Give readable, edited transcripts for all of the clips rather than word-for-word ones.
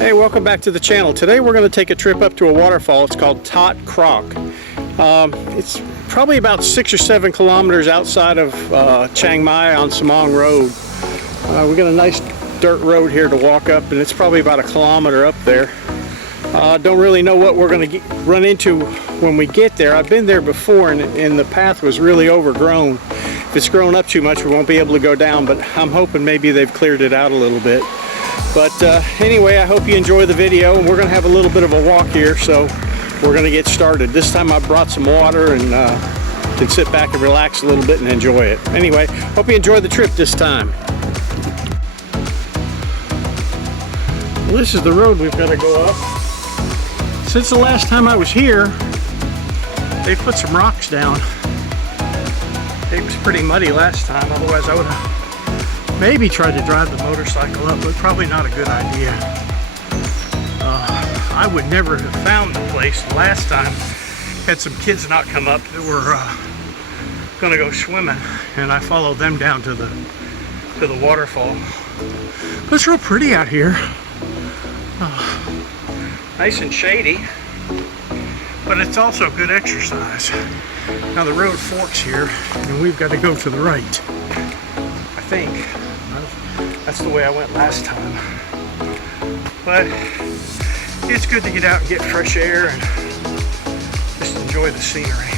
Hey, welcome back to the channel. Today we're going to take a trip up to a waterfall. It's called Tat Krok. It's probably about 6 or 7 kilometers outside of Chiang Mai on Somoeng Road. We got a nice dirt road here to walk up, and it's probably about 1 kilometer up there. Don't really know what we're going to run into when we get there. I've been there before, and the path was really overgrown. If it's grown up too much, we won't be able to go down, but I'm hoping maybe they've cleared it out a little bit. But anyway, I hope you enjoy the video, and we're going to have a little bit of a walk here, so we're going to get started. This time I brought some water and can sit back and relax a little bit and enjoy it. Anyway, hope you enjoy the trip this time. Well, this is the road we've got to go up. Since the last time I was here, they put some rocks down. It was pretty muddy last time, otherwise I would have maybe tried to drive the motorcycle up, but probably not a good idea. I would never have found the place last time. Had some kids not come up that were gonna go swimming, and I followed them down to the waterfall. But it's real pretty out here. Nice and shady, but it's also good exercise. Now the road forks here, and we've got to go to the right, I think. That's the way I went last time. But it's good to get out and get fresh air and just enjoy the scenery.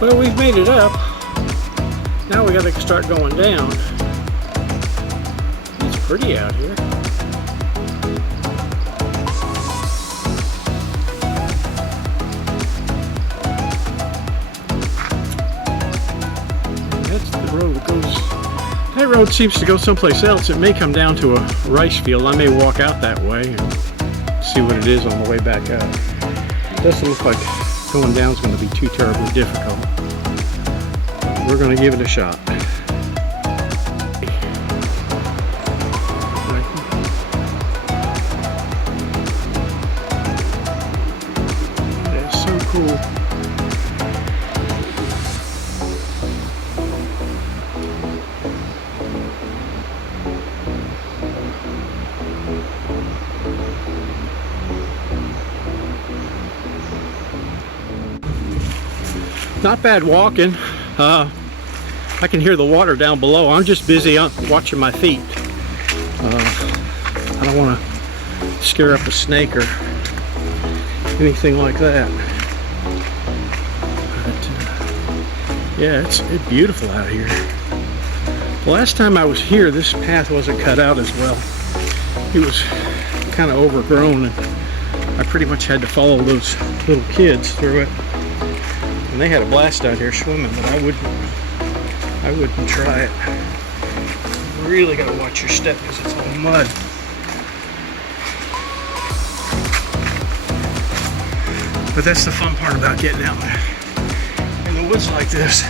Well, we've made it up. Now we got to start going down. It's pretty out here. That road seems to go someplace else. It may come down to a rice field. I may walk out that way and see what it is on the way back up. It doesn't look like going down is going to be too terribly difficult. We're going to give it a shot. That's so cool. Not bad walking. I can hear the water down below. I'm just busy watching my feet. I don't want to scare up a snake or anything like that. But, yeah, it's beautiful out here. The last time I was here, this path wasn't cut out as well. It was kind of overgrown, and I pretty much had to follow those little kids through it. And they had a blast out here swimming, but I wouldn't try it. You really got to watch your step because it's all mud. But that's the fun part about getting out in the woods like this,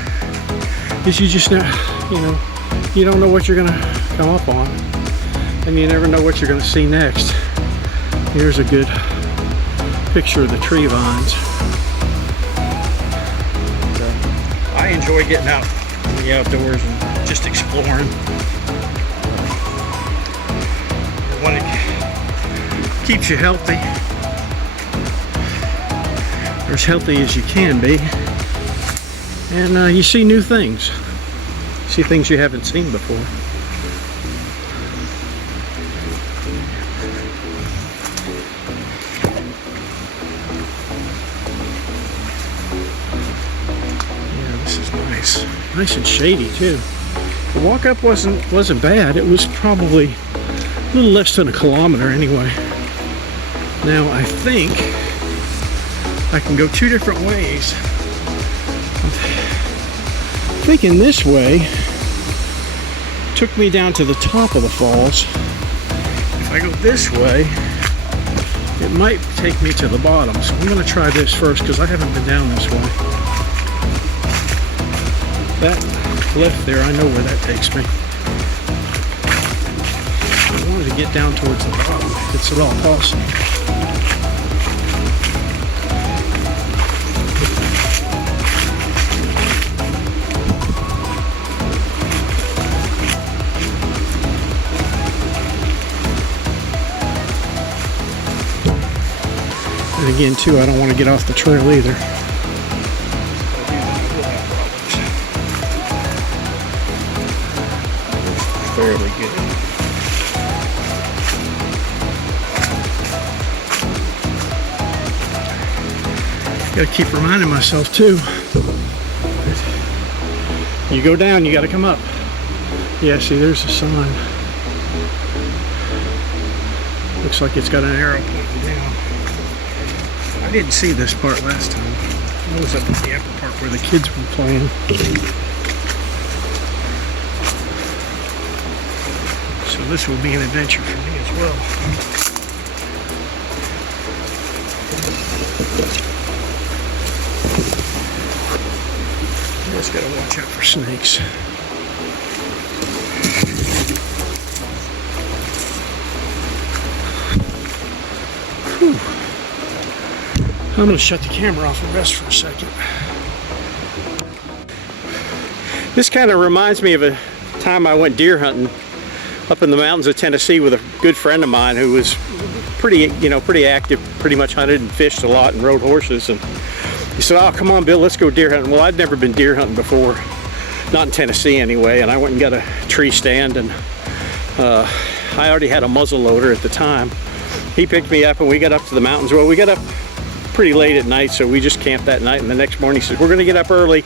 is you just you don't know what you're gonna come up on, and you never know what you're gonna see next. Here's a good picture of the tree vines. I enjoy getting out in the outdoors and just exploring. When it keeps you healthy, or as healthy as you can be, and you see new things. You see things you haven't seen before. Nice and shady too. The walk up wasn't bad. It was probably a little less than 1 kilometer anyway. Now I think I can go 2 different ways. I'm thinking this way took me down to the top of the falls. If I go this way, it might take me to the bottom. So I'm going to try this first because I haven't been down this way. That left there, I know where that takes me. I wanted to get down towards the bottom if it's at all possible. And again, too, I don't want to get off the trail either. Fairly good. Gotta keep reminding myself too. You go down, you gotta come up. Yeah, see, there's a sign. Looks like it's got an arrow pointing down. I didn't see this part last time. I was up at the upper part where the kids were playing. So this will be an adventure for me as well. Just gotta watch out for snakes. Whew. I'm gonna shut the camera off and rest for a second. This kind of reminds me of a time I went deer hunting up in the mountains of Tennessee with a good friend of mine who was pretty active, pretty much hunted and fished a lot and rode horses. And he said, "Oh, come on, Bill, let's go deer hunting." Well, I'd never been deer hunting before, not in Tennessee anyway, and I went and got a tree stand, and I already had a muzzle loader at the time. He picked me up and we got up to the mountains. Well, we got up pretty late at night, so we just camped that night, and the next morning he said, "We're gonna get up early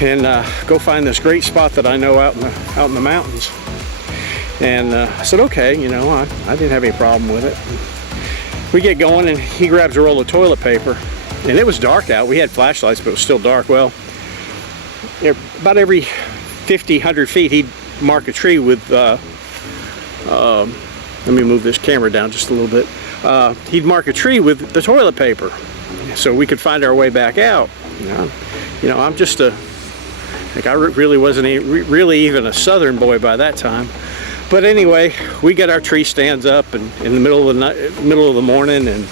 and go find this great spot that I know out in the mountains." And I said, okay, I didn't have any problem with it. We get going and he grabs a roll of toilet paper, and it was dark out. We had flashlights, but it was still dark. Well, about every 50, 100 feet, he'd mark a tree with, let me move this camera down just a little bit. He'd mark a tree with the toilet paper so we could find our way back out. I'm just I really wasn't really even a southern boy by that time. But anyway, we got our tree stands up and in the middle of the morning, and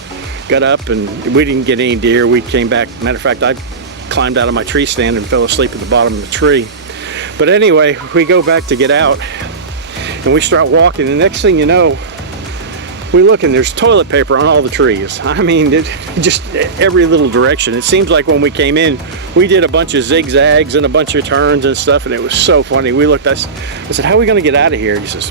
got up, and we didn't get any deer. We came back. Matter of fact, I climbed out of my tree stand and fell asleep at the bottom of the tree. But anyway, we go back to get out, and we start walking. The next thing you know, we look and there's toilet paper on all the trees. I mean, just every little direction. It seems like when we came in, we did a bunch of zigzags and a bunch of turns and stuff, and it was so funny. We looked, I said, "How are we gonna get out of here?" He says,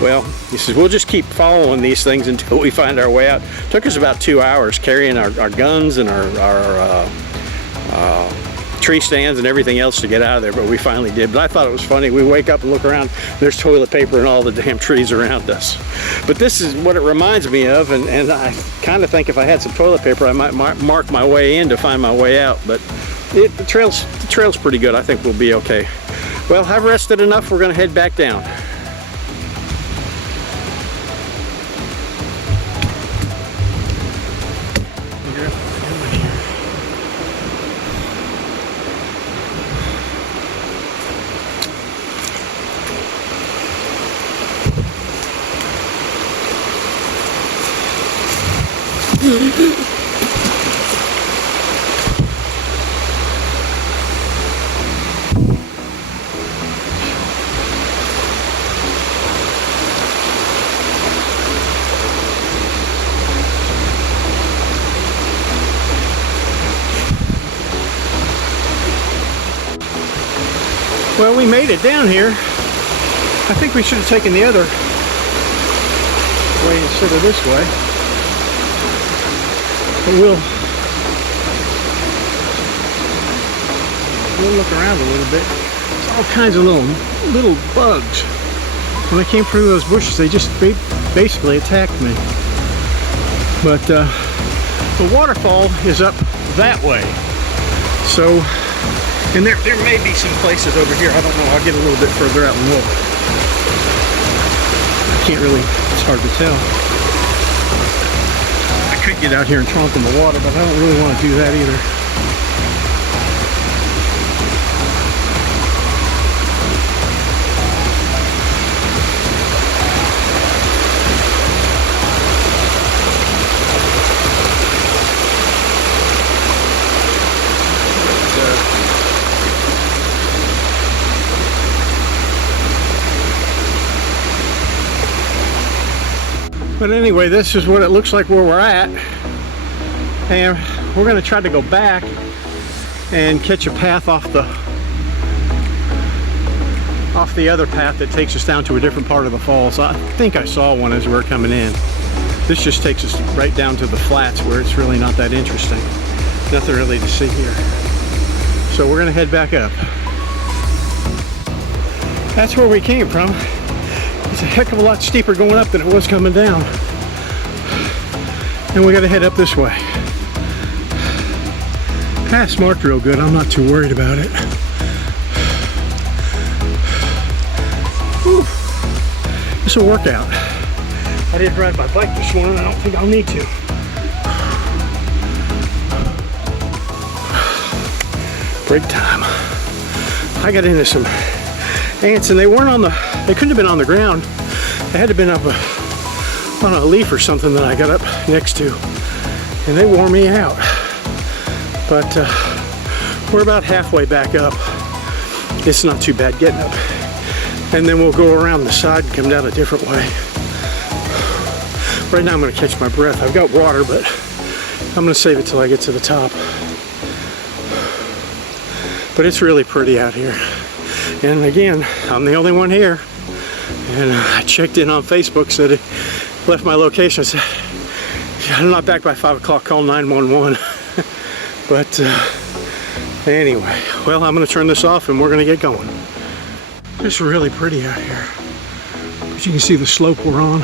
"We'll just keep following these things until we find our way out." It took us about 2 hours carrying our guns and our tree stands and everything else to get out of there, but we finally did. But I thought it was funny. We wake up and look around, there's toilet paper in all the damn trees around us. But this is what it reminds me of, and I kind of think if I had some toilet paper, I might mark my way in to find my way out. But the trail's pretty good. I think we'll be okay. Well, I've rested enough. We're going to head back down. Well, we made it down here. I think we should have taken the other way instead of this way. But we'll look around a little bit. There's all kinds of little bugs. When I came through those bushes, they just basically attacked me. But the waterfall is up that way. So, and there may be some places over here. I don't know. I'll get a little bit further out and look. I can't really, it's hard to tell. I could get out here and tromp in the water, but I don't really want to do that either. But anyway, this is what it looks like where we're at. And we're going to try to go back and catch a path off the other path that takes us down to a different part of the falls. I think I saw one as we were coming in. This just takes us right down to the flats where it's really not that interesting. Nothing really to see here. So we're gonna head back up. That's where we came from. It's a heck of a lot steeper going up than it was coming down. And we gotta head up this way. Path's marked real good. I'm not too worried about it. Whew. It's a workout. I didn't ride my bike this morning. I don't think I'll need to. Break time. I got into some ants and they couldn't have been on the ground. They had to have been up on a leaf or something that I got up next to. And they wore me out. But we're about halfway back up. It's not too bad getting up. And then we'll go around the side and come down a different way. Right now I'm going to catch my breath. I've got water, but I'm going to save it till I get to the top. But it's really pretty out here. And again, I'm the only one here. And I checked in on Facebook, said it left my location. I said, I'm not back by 5 o'clock, call 911. But anyway, well, I'm going to turn this off and we're going to get going. It's really pretty out here. But you can see the slope we're on.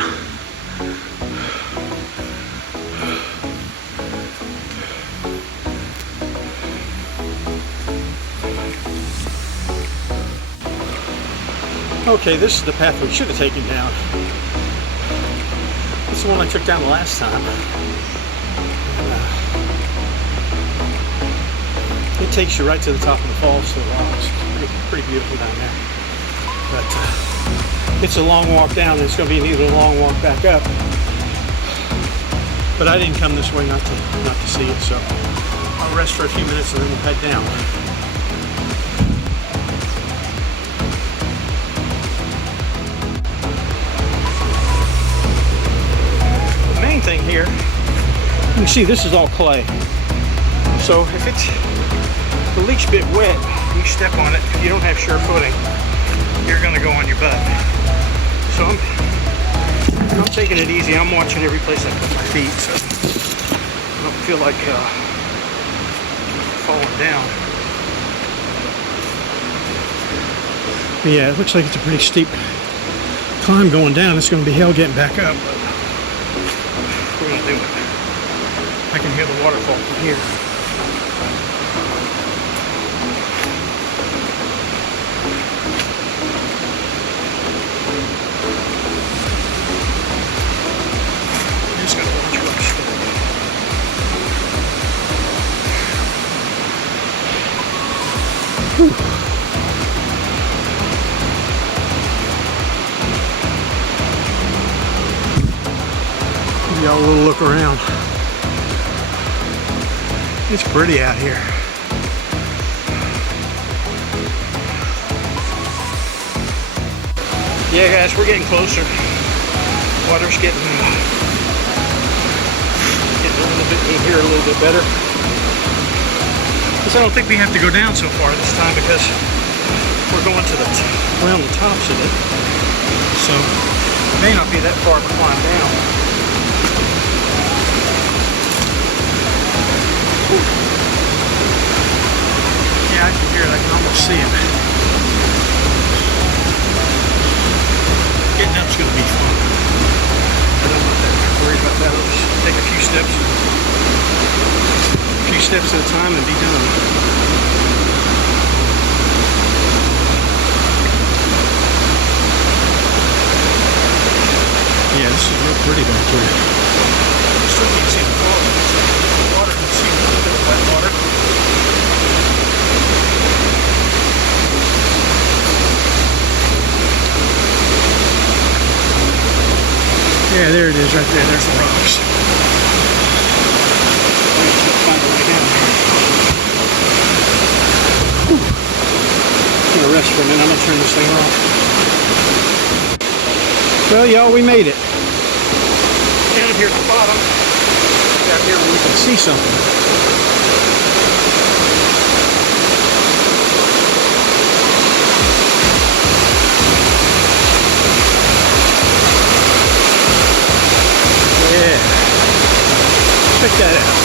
Okay, this is the path we should have taken down. It's the one I took down the last time. It takes you right to the top of the falls to the rocks. Pretty beautiful down there. But it's a long walk down, and it's going to be neither a long walk back up. But I didn't come this way not to see it, so I'll rest for a few minutes and then we'll head down. The main thing here, you can see this is all clay. So if the leach bit wet, you step on it, if you don't have sure footing, you're gonna go on your butt. So I'm taking it easy. I'm watching every place I put my feet, so I don't feel like falling down. But yeah, it looks like it's a pretty steep climb going down. It's gonna be hell getting back up, but we're gonna do it. I can hear the waterfall from here. Give y'all a little look around. It's pretty out here. Yeah, guys, we're getting closer. Water's getting a little bit in here, a little bit better. Because I don't think we have to go down so far this time because we're going to around the tops of it. So it may not be that far of a climb down. Whew. Yeah, I can hear it. I can almost see it. Getting up's going to be fun. I'm not that worried about that. I'll just take a few steps at a time and be done. Yeah, this is real pretty back here. Still can't see the falls. The water, can see a little bit of wet water. Yeah, there it is right there. There's the rocks. Find a way down here. Whew. I'm gonna rest for a minute. I'm gonna turn this thing off. Well, y'all, we made it. Down here at the bottom, we out here where we can see something. Yeah. Check that out.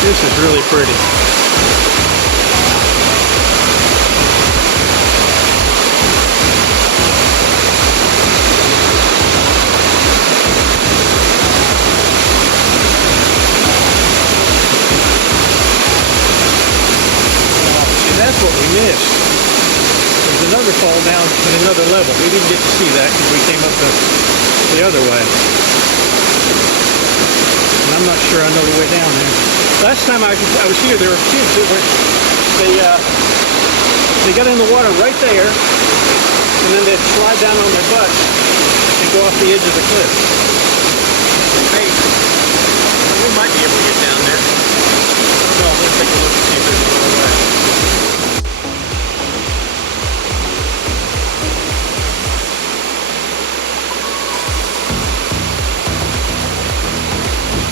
This is really pretty. That's what we missed. There's another fall down at another level. We didn't get to see that because we came up the other way. And I'm not sure I know the way down there. Last time I was here, there were kids that were, they got in the water right there, and then they'd slide down on their butts and go off the edge of the cliff. Hey, we might be able to get down there. I don't know. Let's take a look and see if there's another way.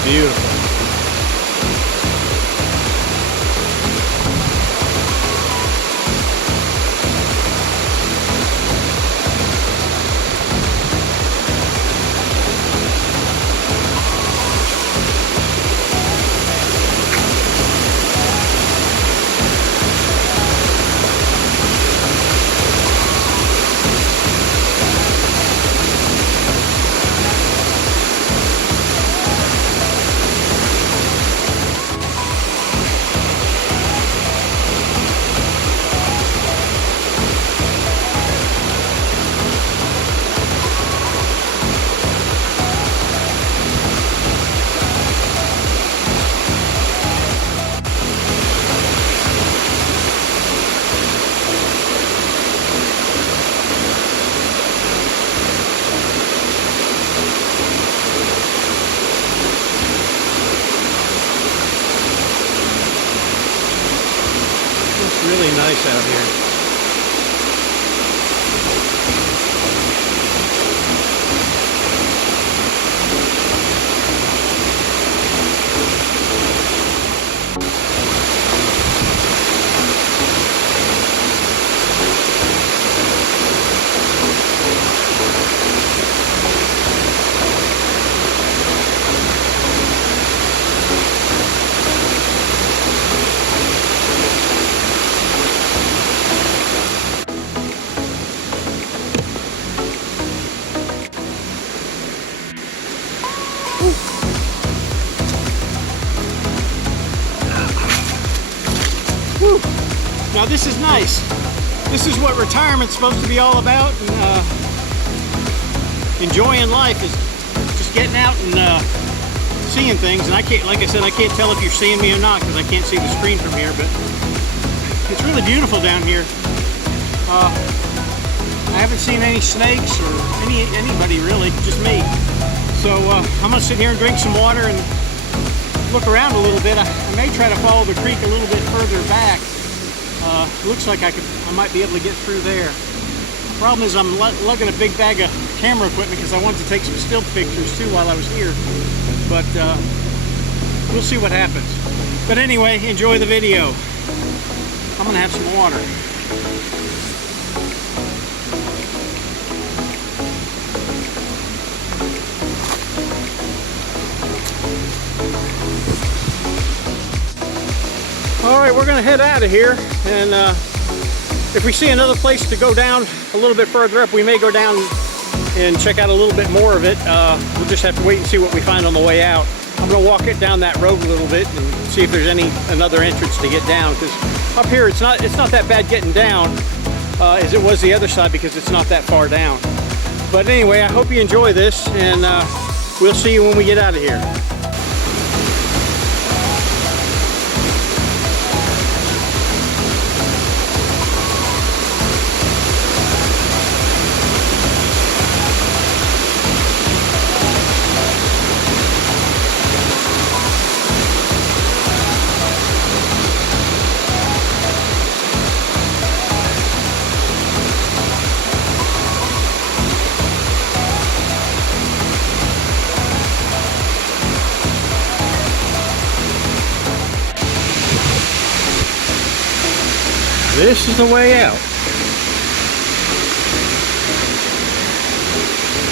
Beautiful. Really nice out here. Whew. Now this is nice. This is what retirement's supposed to be all about, and enjoying life is just getting out and seeing things. And I can't, like I said, I can't tell if you're seeing me or not because I can't see the screen from here, but it's really beautiful down here. I haven't seen any snakes or anybody really, just me. So I'm gonna sit here and drink some water and look around a little bit. I may try to follow the creek a little bit further back. Looks like I might be able to get through there. The problem is I'm lugging a big bag of camera equipment because I wanted to take some still pictures too while I was here. But we'll see what happens. But anyway, enjoy the video. I'm gonna have some water. All right, we're gonna head out of here, and if we see another place to go down a little bit further up, we may go down and check out a little bit more of it. We'll just have to wait and see what we find on the way out. I'm gonna walk it down that road a little bit and see if there's another entrance to get down, because up here it's not that bad getting down as it was the other side, because it's not that far down. But anyway, I hope you enjoy this, and we'll see you when we get out of here. This is the way out.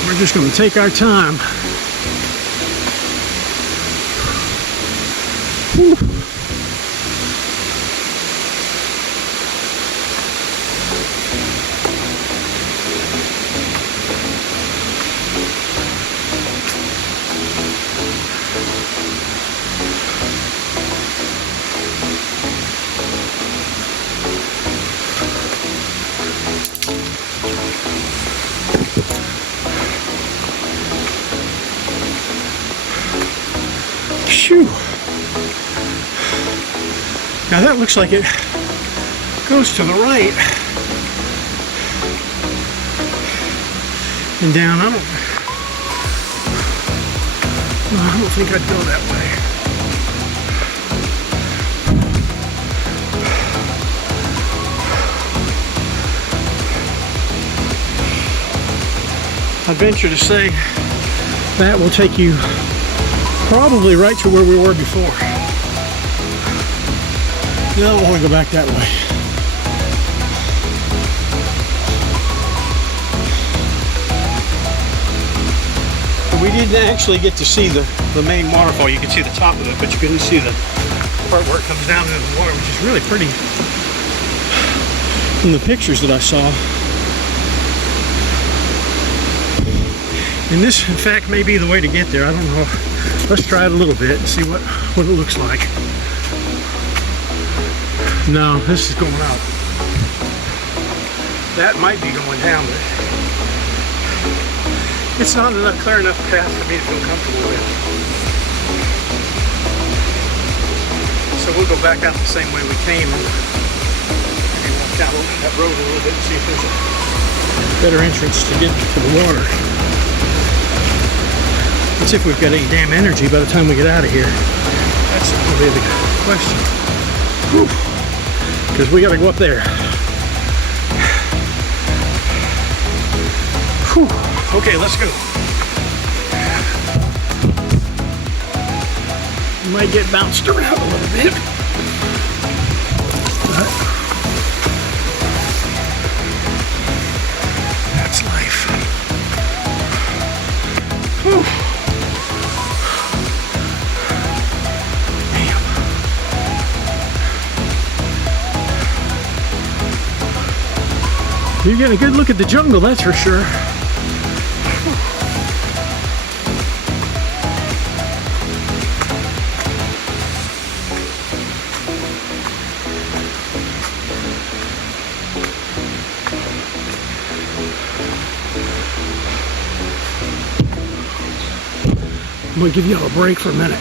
We're just going to take our time. Whew. Phew. Now that looks like it goes to the right and down. I don't think I'd go that way. I venture to say that will take you probably right to where we were before. No, I don't want to go back that way. We didn't actually get to see the main waterfall. You could see the top of it, but you couldn't see the part where it comes down into the water, which is really pretty from the pictures that I saw. And this, in fact, may be the way to get there. I don't know. Let's try it a little bit and see what it looks like. No, this is going up. That might be going down, but it's not a clear enough path for me to feel comfortable with. So we'll go back out the same way we came and walk down that road a little bit and see if there's a better entrance to get to the water. Let's see if we've got any damn energy by the time we get out of here. That's really the question. Because we got to go up there. Whew. Okay, let's go. Might get bounced around a little bit. But that's life. Whew. You're getting a good look at the jungle, that's for sure. I'm gonna give y'all a break for a minute.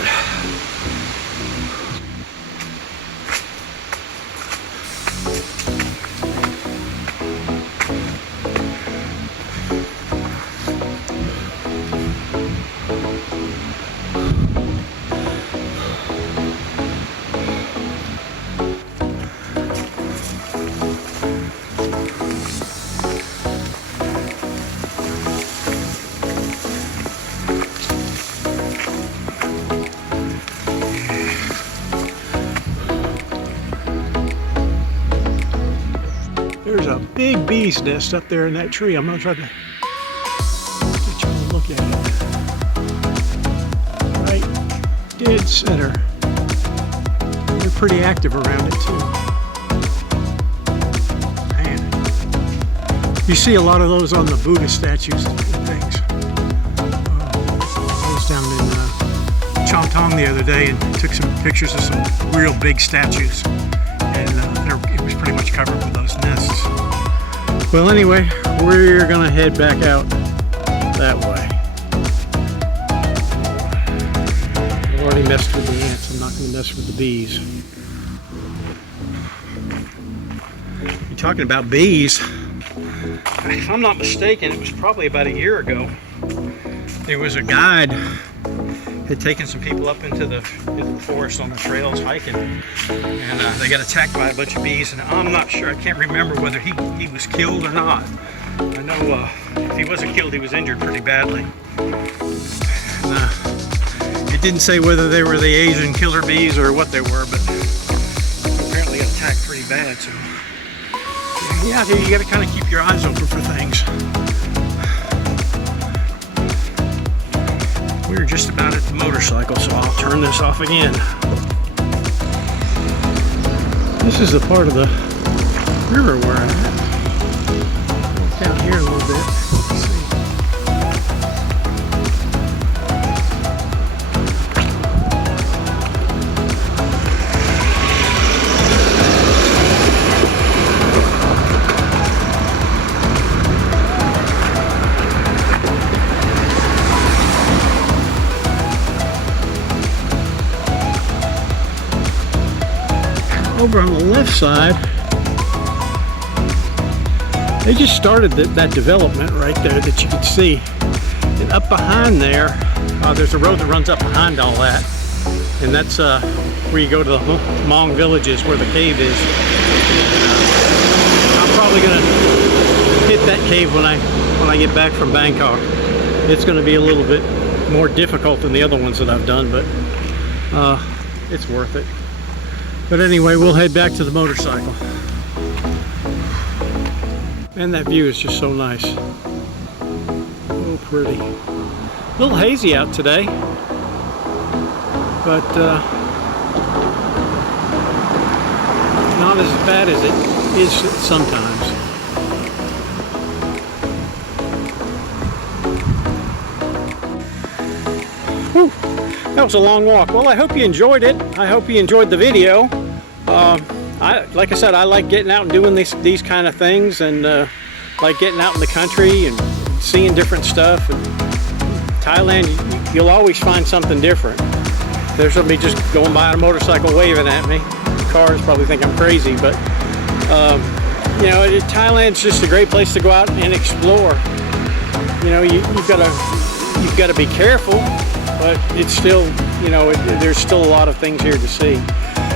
There's a big bee's nest up there in that tree. I'm gonna try to get you a look at it. Right dead center. They're pretty active around it too. Man. You see a lot of those on the Buddhist statues and things. I was down in Chong Tong the other day and took some pictures of some real big statues. And it was pretty much covered with those nests. Well, anyway, we're gonna head back out that way. I've already messed with the ants. I'm not gonna mess with the bees. You're talking about bees. If I'm not mistaken, it was probably about a year ago. There was a guide had taken some people up into the forest on the trails hiking, and they got attacked by a bunch of bees, and I'm not sure, I can't remember whether he was killed or not. I know if he wasn't killed, he was injured pretty badly. And, it didn't say whether they were the Asian killer bees or what they were, but apparently got attacked pretty bad. So Yeah, out here you gotta kind of keep your eyes open for things. We're just about at the motorcycle, so I'll turn this off again. This is the part of the river where I'm at. Down here a little bit. Let's see. Over on the left side, they just started that development right there that you can see. And up behind there, there's a road that runs up behind all that. And that's where you go to the Hmong villages where the cave is. I'm probably gonna hit that cave when I get back from Bangkok. It's gonna be a little bit more difficult than the other ones that I've done, but it's worth it. But anyway, we'll head back to the motorcycle. And that view is just so nice. Oh, pretty. A little hazy out today, but not as bad as it is sometimes. Whew. That was a long walk. Well, I hope you enjoyed it. I hope you enjoyed the video. Like I said, I like getting out and doing these kind of things, and like getting out in the country and seeing different stuff. And Thailand, you'll always find something different. There's somebody just going by on a motorcycle waving at me. The cars probably think I'm crazy, but you know, Thailand's just a great place to go out and explore. You know, you've got to be careful, but it's still, you know, there's still a lot of things here to see.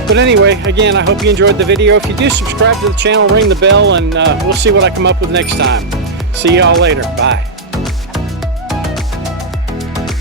But anyway, again, I hope you enjoyed the video. If you do, subscribe to the channel, ring the bell, and we'll see what I come up with next time. See y'all later. Bye.